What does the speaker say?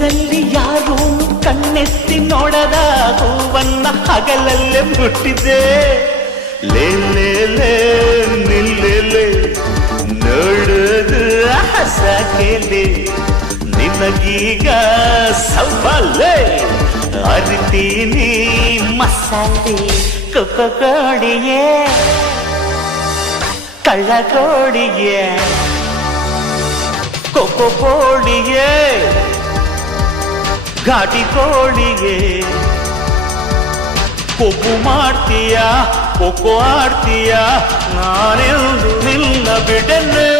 ದಿನದಲ್ಲಿ ಯಾರೂ ಕಣ್ಣೆತ್ತಿ ನೋಡದ ಹೂವನ್ನ ಹಗಲಲ್ಲೇ ಮುಟ್ಟಿದೆ. ಲೇ ಲೇ ಲೇ ನಿಲ್ಲೆ ನೋಡುದು ಹಸಕೆಲೆ ನಿನಗೀಗ ಸವಾಲೆ ಅರಿತೀನಿ ಮಸಾಲೆ ಕೊಡಿಯೇ ಕಳ್ಳ ಕೋಡಿಯೇ ಕೋಡಿಯೇ ಘಾಟಿ ಕೋಳಿಗೆ ಕೊಬ್ಬು ಮಾಡ್ತೀಯ ಕೊಕ್ಕೋ ಆಡ್ತೀಯ ನಾನೆಂದು ನಿನ್ನ ಬಿಡನೆ.